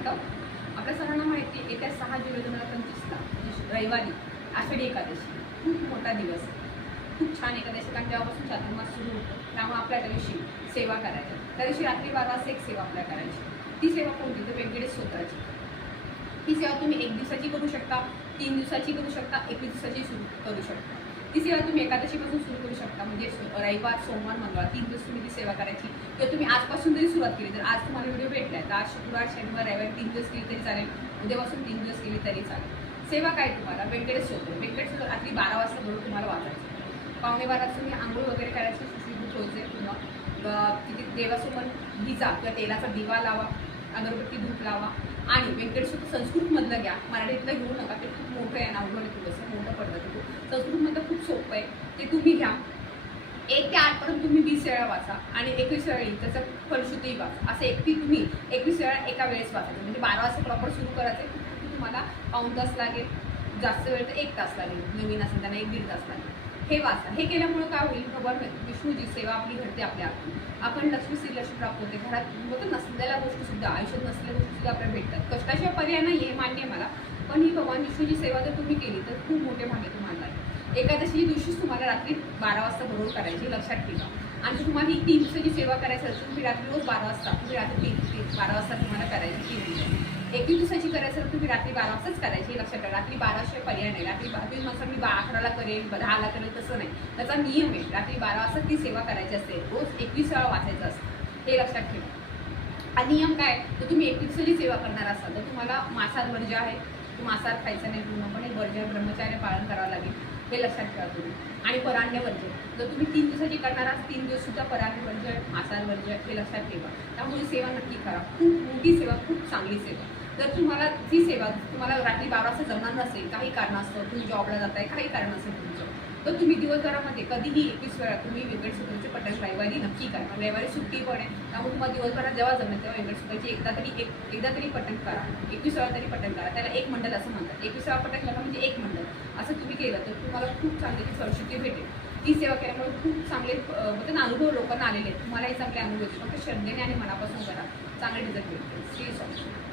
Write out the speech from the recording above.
होतं. आपल्या सर्वांना माहिती आहे येत्या 6 जुलै 2025ला म्हणजे रविवारी आषाढी एकादशी खूप मोठा दिवस आहे. खूप छान एकादशी, कारण तेव्हापासून चातुर्मास सुरू होतो. त्यामुळे आपल्या त्या दिवशी सेवा करायच्या. त्या दिवशी रात्री 12 वाजता एक सेवा आपल्या करायची. ती सेवा कोणती? तर व्यंकटेश स्तोत्राची. ही सेवा तुम्ही 1 दिवसाची करू शकता, 3 दिवसाची करू शकता, 21 दिवसाची सुरू करू शकता. ती सेवा तुम्ही एकादशीपासून सुरू करू शकता, म्हणजे रविवार, सोमवार, मंगळवार 3 दिवस तुम्ही ती सेवा करायची. किंवा तुम्ही आजपासून जरी सुरुवात केली, तर आज तुम्हाला व्हिडिओ भेटलाय तर आज शुक्रवार, शनिवार, रविवार 3 दिवस केली तरी चालेल, उद्यापासून 3 दिवस केली तरी चालेल. सेवा काय तुम्हाला? व्यंकटेश स्तोत्र. व्यंकटेश स्तोत्र रात्री 12 वाजता बरोबर तुम्हाला वाचायचं. पावणे 12 तुम्ही आंघोळ वगैरे करायची, सुश्रीभूत ठेवायचे, किंवा तिथे देवासमोर घिजा किंवा तेलाचा दिवा लावा, अगरबत्ती धूप लावा आणि व्यंकटेश स्तोत्र संस्कृतमधलं घ्या, मराठीतलं घेऊ नका, ते खूप मोठं आहे ना, अवघड आहे, थोडंसं मोठं पडतं ते. संस्कृतमधलं खूप सोपं आहे, ते तुम्ही घ्या. 1 ते 8 पर्यंत तुम्ही 20 वेळा वाचा आणि 21 वेळा येईल त्याचं फलश्रुती वाचा. असं तुम्ही 21 वेळा एका वेळेस वाचायचं. म्हणजे 12 वाजता प्रॉपर सुरू करायचं. तुम्हाला पाऊण तास लागेल, जास्त वेळ तर 1 तास लागेल, नवीन असेल त्यांना 1-1.5 तास लागेल. हे वाचा. हे केल्यामुळे काय होईल? भगवान विष्णूची सेवा आपली घडते आपल्या हातून. आपण लक्ष्मी श्रीलक्ष्मी प्राप्त होते. घरात होतं नसलेल्या गोष्टीसुद्धा, आयुष्यात नसलेल्या गोष्टीसुद्धा आपल्याला भेटतात. कष्टाशिवाय पर्याय नाही आहे, मान्य आहे मला, पण ही भगवान विष्णूची सेवा जर तुम्ही केली तर खूप मोठे भाग्य तुम्हाला लागेल. एकादशी दिवशीच तुम्हाला रात्री 12 वाजता बरोबर करायची, लक्षात ठेवा. आणि जर तुम्हाला ही 3 दिवसाची सेवा करायची असेल, तुम्ही रात्री रोज 12 वाजता, तुम्ही रात्री 12 वाजता तुम्हाला करायची 3 दिवस. 21 दिवसाची करायचं तर तुम्ही रात्री 12 वाजताच करायची, लक्षात ठेवा. रात्री 12 शिवाय पर्याय नाही. रात्री 12 नंतर मी 11ला करेल, 10ला करेल, तसं नाही. त्याचा नियम आहे, रात्री 12 वाजता ती सेवा करायची असते. रोज 21 वेळा वाचायचं असतं, हे लक्षात ठेवा. आणि नियम काय? तर तुम्ही 21 दिवसाची सेवा करणार असाल तर तुम्हाला मांसाहार वर्ज्य आहे, मांसाहार खायचं नाही, पूर्णपणे वर्ज्य ब्रह्मचार्य पालन करावं लागेल, हे लक्षात ठेवा तुम्ही. आणि पराण्य वर्ज्य, जर तुम्ही 3 दिवसाची करणार आहात, 3 दिवस सुद्धा पराण्य वर्ज्य, मांसाहार वर्ज्य, हे लक्षात ठेवा. त्यामुळे सेवा नक्की करा. खूप मोठी सेवा, खूप चांगली सेवा. जर तुम्हाला ती सेवा तुम्हाला रात्री 12 वाजता जमणार नसेल, काही कारणास्तव तुम्ही जॉबला जाताय, काही कारण असेल तुमचं, तर तुम्ही दिवसभरामध्ये कधीही 21 वेळा तुम्ही व्यंकटेश स्तोत्राचे पठण रविवारी नक्की करा. रविवारी सुट्टी पण आहे, त्यामुळे तुम्हाला दिवसभरात जेव्हा जमेल तेव्हा व्यंकटेश स्तोत्राची एकदा तरी पठण करा. 21 वेळा तरी पठण करा. त्याला एक मंडल असं म्हणतात. 21 वेळा पठण करा म्हणजे एक मंडल. असं तुम्ही केलं तर तुम्हाला खूप चांगली फलश्रुती भेटेल. ती सेवा केल्यामुळे खूप चांगले अनुभव लोकांना आलेले आहेत. तुम्हालाही चांगले अनुभव येतील. फक्त श्रद्धेने आणि मनापासून करा, चांगले रिझल्ट भेटतील. श्री स्वामी.